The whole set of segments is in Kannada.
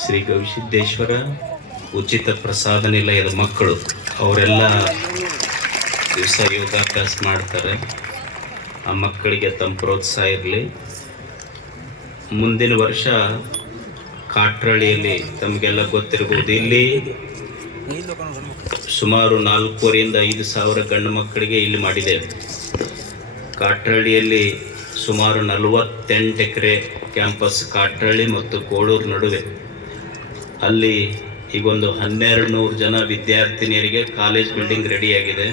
ಶ್ರೀ ಗವಿಸಿದ್ದೇಶ್ವರ ಉಚಿತ ಪ್ರಸಾದ ನಿಲಯದ ಮಕ್ಕಳು ಅವರೆಲ್ಲ ದಿವಸ ಯೋಗಾಭ್ಯಾಸ ಮಾಡ್ತಾರೆ. ಆ ಮಕ್ಕಳಿಗೆ ತಮ್ಮ ಪ್ರೋತ್ಸಾಹ ಇರಲಿ. ಮುಂದಿನ ವರ್ಷ ಕಾಟ್ರಳ್ಳಿಯಲ್ಲಿ ತಮಗೆಲ್ಲ ಗೊತ್ತಿರ್ಬೋದು, ಇಲ್ಲಿ ಸುಮಾರು 4,500 ಗಂಡು ಮಕ್ಕಳಿಗೆ ಇಲ್ಲಿ ಮಾಡಿದ್ದೇವೆ. ಕಾಟ್ರಳ್ಳಿಯಲ್ಲಿ ಸುಮಾರು 48 ಎಕರೆ ಕ್ಯಾಂಪಸ್, ಕಾಟ್ರಳ್ಳಿ ಮತ್ತು ಕೋಡೂರು ನಡುವೆ. ಅಲ್ಲಿ ಈಗೊಂದು 1200 ಜನ ವಿದ್ಯಾರ್ಥಿನಿಯರಿಗೆ ಕಾಲೇಜ್ ಬಿಲ್ಡಿಂಗ್ ರೆಡಿಯಾಗಿದೆ.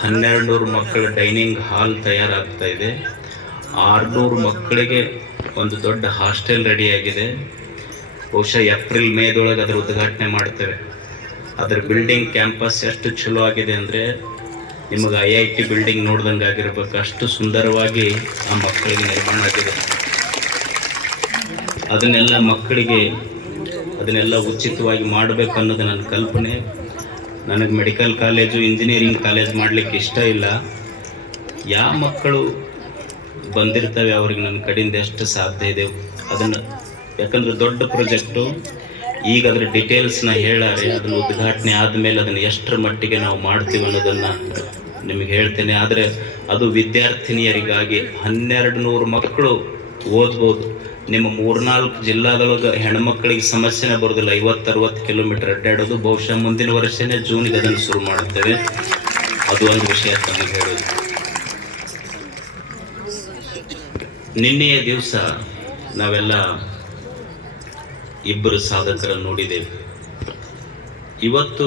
1200 ಮಕ್ಕಳ ಡೈನಿಂಗ್ ಹಾಲ್ ತಯಾರಾಗ್ತಾ ಇದೆ. 600 ಮಕ್ಕಳಿಗೆ ಒಂದು ದೊಡ್ಡ ಹಾಸ್ಟೆಲ್ ರೆಡಿಯಾಗಿದೆ. ಬಹುಶಃ ಏಪ್ರಿಲ್ ಮೇದೊಳಗೆ ಅದರ ಉದ್ಘಾಟನೆ ಮಾಡ್ತೇವೆ. ಅದರ ಬಿಲ್ಡಿಂಗ್ ಕ್ಯಾಂಪಸ್ ಎಷ್ಟು ಚಲೋ ಆಗಿದೆ ಅಂದರೆ ನಿಮಗೆ IIT ಬಿಲ್ಡಿಂಗ್ ನೋಡ್ದಂಗೆ ಆಗಿರ್ಬೇಕು, ಅಷ್ಟು ಸುಂದರವಾಗಿ ಆ ಮಕ್ಕಳಿಗೆ ನಿರ್ಮಾಣ ಆಗಿದೆ. ಅದನ್ನೆಲ್ಲ ಮಕ್ಕಳಿಗೆ ಅದನ್ನೆಲ್ಲ ಉಚಿತವಾಗಿ ಮಾಡಬೇಕು ಅನ್ನೋದು ನನ್ನ ಕಲ್ಪನೆ. ನನಗೆ ಮೆಡಿಕಲ್ ಕಾಲೇಜು, ಇಂಜಿನಿಯರಿಂಗ್ ಕಾಲೇಜ್ ಮಾಡಲಿಕ್ಕೆ ಇಷ್ಟ ಇಲ್ಲ. ಯಾವ ಮಕ್ಕಳು ಬಂದಿರ್ತವೆ ಅವ್ರಿಗೆ ನನ್ನ ಕಡೆಯಿಂದ ಎಷ್ಟು ಸಾಧ್ಯ ಇದೆ ಅದನ್ನು, ಯಾಕಂದರೆ ದೊಡ್ಡ ಪ್ರಾಜೆಕ್ಟು. ಈಗ ಅದರ ಡಿಟೇಲ್ಸ್ನ ಹೇಳಾರೆ, ಅದನ್ನು ಉದ್ಘಾಟನೆ ಆದಮೇಲೆ ಅದನ್ನು ಎಷ್ಟರ ಮಟ್ಟಿಗೆ ನಾವು ಮಾಡ್ತೀವಿ ಅನ್ನೋದನ್ನು ನಿಮಗೆ ಹೇಳ್ತೇನೆ. ಆದರೆ ಅದು ವಿದ್ಯಾರ್ಥಿನಿಯರಿಗಾಗಿ 1200 ಮಕ್ಕಳು ಓದ್ಬೋದು. ನಿಮ್ಮ 3-4 ಜಿಲ್ಲಾದೊಳಗೆ ಹೆಣ್ಮಕ್ಳಿಗೆ ಸಮಸ್ಯೆನೇ ಬರೋದಿಲ್ಲ. 50-60 ಕಿಲೋಮೀಟರ್ ಅಡ್ಡಾಡೋದು. ಬಹುಶಃ ಮುಂದಿನ ವರ್ಷನೇ ಜೂನಿಗೆ ಅದನ್ನು ಶುರು ಮಾಡುತ್ತೇವೆ. ಅದು ಒಂದು ವಿಷಯ ತಮಗೆ ಹೇಳೋದು. ನಿನ್ನೆಯ ದಿವಸ ನಾವೆಲ್ಲ ಇಬ್ಬರು ಸಾಧಕರನ್ನು ನೋಡಿದ್ದೇವೆ. ಇವತ್ತು